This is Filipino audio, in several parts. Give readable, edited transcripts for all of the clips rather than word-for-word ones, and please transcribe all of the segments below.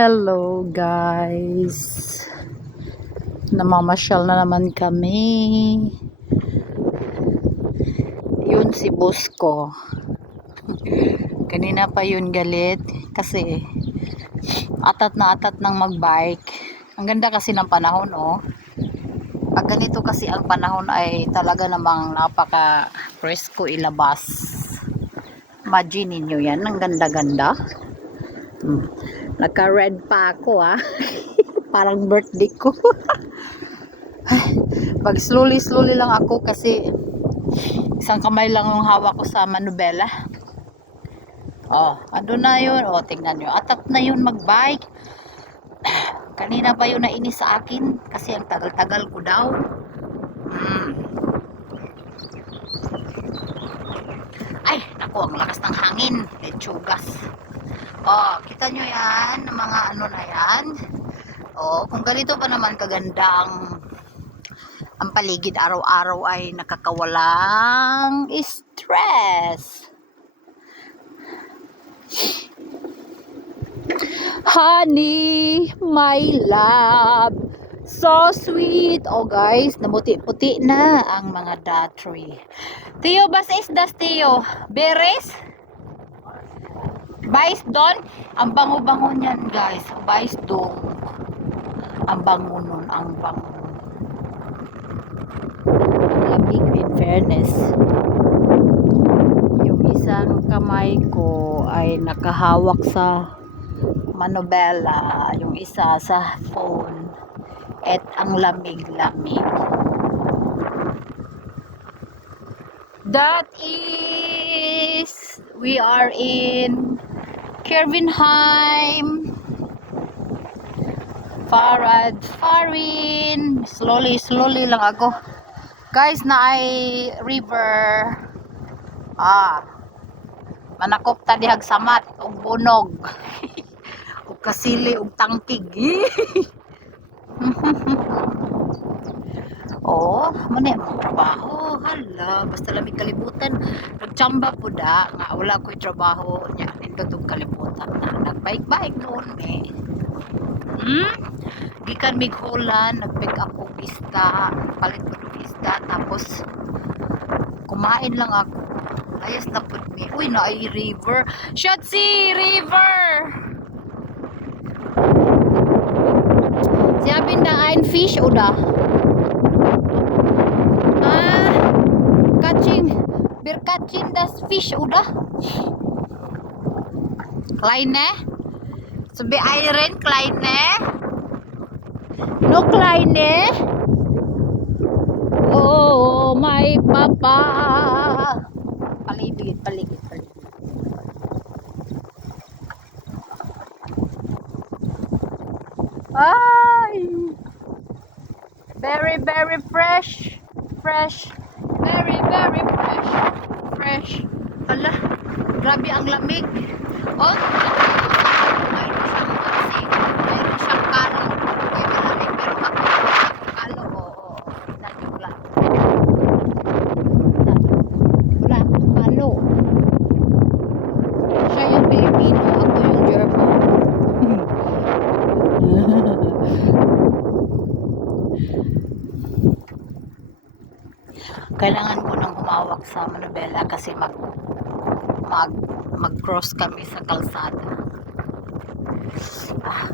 Hello guys, namamasyal na naman kami. Yun si boss ko. Kanina pa yun galit kasi atat na atat ng magbike. Ang ganda kasi ng panahon, oh. Pag ganito kasi ang panahon ay talaga namang napaka presko ilabas. Imagine niyo yan, ang ganda-ganda. Naka-red pa ako, ah. Parang birthday ko. Pag slowly lang ako kasi isang kamay lang yung hawak ko sa manubela. Oh, ano na yun? Oh, tingnan nyo. Atat na yun magbike. Kanina pa yun nainis sa akin kasi ang tagal-tagal ko daw. Ay, naku, ang lakas ng hangin. Lechugas. Oh, kita nyo yan? Mga ano na yan. Oh, kung ganito pa naman kagandang ang paligid araw-araw ay nakakawalang stress. Honey, my love, so sweet. Oh guys, namuti-puti na ang mga datry. Tiyo, basta isdas tiyo. Beres? Bais doon? Ang bango-bango niyan guys. Bais doon. Ang bango nun, ang bango. Lamig in fairness. Yung isang kamay ko ay nakahawak sa manobela, yung isa sa phone, at ang lamig-lamig. That is, we are in Kervinheim, Farin. Slowly lang ako. Guys, na ay river. Manakop ta dihag samat og bunog. Og kasili og tangkig. Oh, mani ang trabaho. Hala, basta lamig kalibutan. Nagtsamba po da nga wala ko'y trabaho nya. Nindot og kalibutan na. Nagbike noon eh. Gikan migholan, nag-pick up og pista, palit ko ng pista, tapos kumain lang ako. Ayos na po ni. Uy, na ay river. Shotzi, river! Sabi na ein fish oder? Wir catching das fish oder? Kleine? So be iron kleine? No kleine? Oh, my papa. Paligid. Ay! Very fresh. Very fresh. Hala, grabe ang lamig. Oh, mayroon siyang kalo. Ay, malamig, pero kalo, oo. Wala kalo. Siya yung Pilipino, ako yung German. Kailangan ko nang humawak sa manubela kasi mag-cross kami sa kalsada.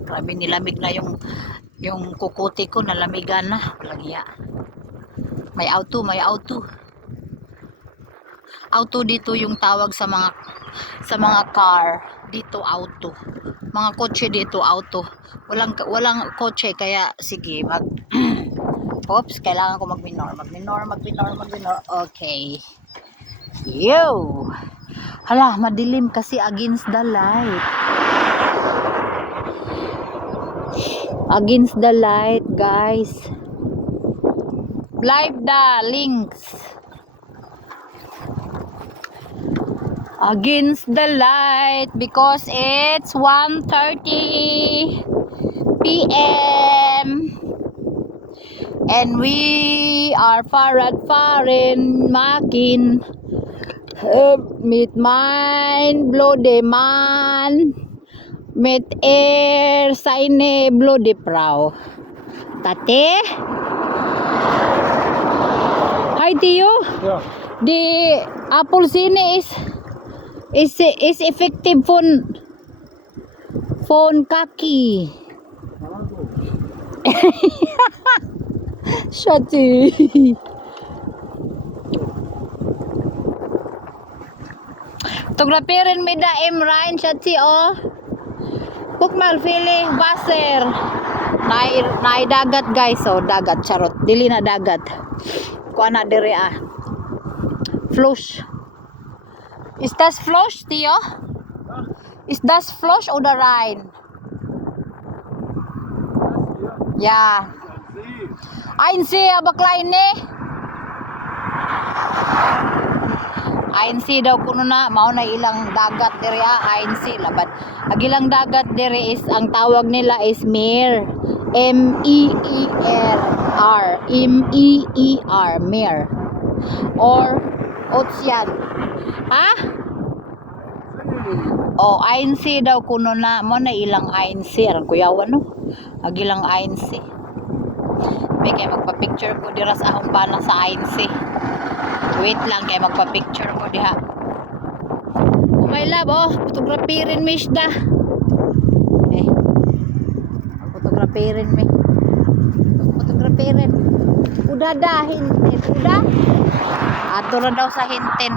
Grabe nilamig na yung kukuti ko, nalamigan na. Lagya. May auto. Auto dito yung tawag sa mga car. Dito auto. Mga kotse dito auto. Walang kotse kaya sige oops, kailangan ko mag-minor. Okay. Yo! Hala, madilim kasi against the light. Against the light, guys. Live the links. Against the light because it's 1:30 p.m. and we are Farin Makin mit mein blöde Mann Met seine blöde Frau. Tate? Hi Tio. Ja. Die Apfelsine is effective von Kaki. Schatzi. Fotografieren mit da im Rhein, Schatzi, oh. Guck mal, viele Wasser. Nai dagat, guys, oh, dagat, charot. Dili na dagat. Kuha na dire, ah. Flush. Ist das Flush, Tio? Ist das Flush oder Rhein? Ja. Ein See, aber kleine. Ein See daw kuno na, mao na ilang dagat dire, ein See labat. Agilang dagat dire is ang tawag nila is Meer. M-E-E-R. M-E-E-R, Meer. Or Ocean. Ha? Oh, ein See daw kuno na, mao na ilang ein See, ang kuyawan no. Agilang ein See. May kay magpa-picture ko dira sa akong pana sa ein See. Wait lang kay magpa-picture ko diha. Oh my love, oh, fotografirin mi isda. Eh. Fotografirin mi. Fotografirin. Udah dah hinten, udah. Ato na daw sa hinten.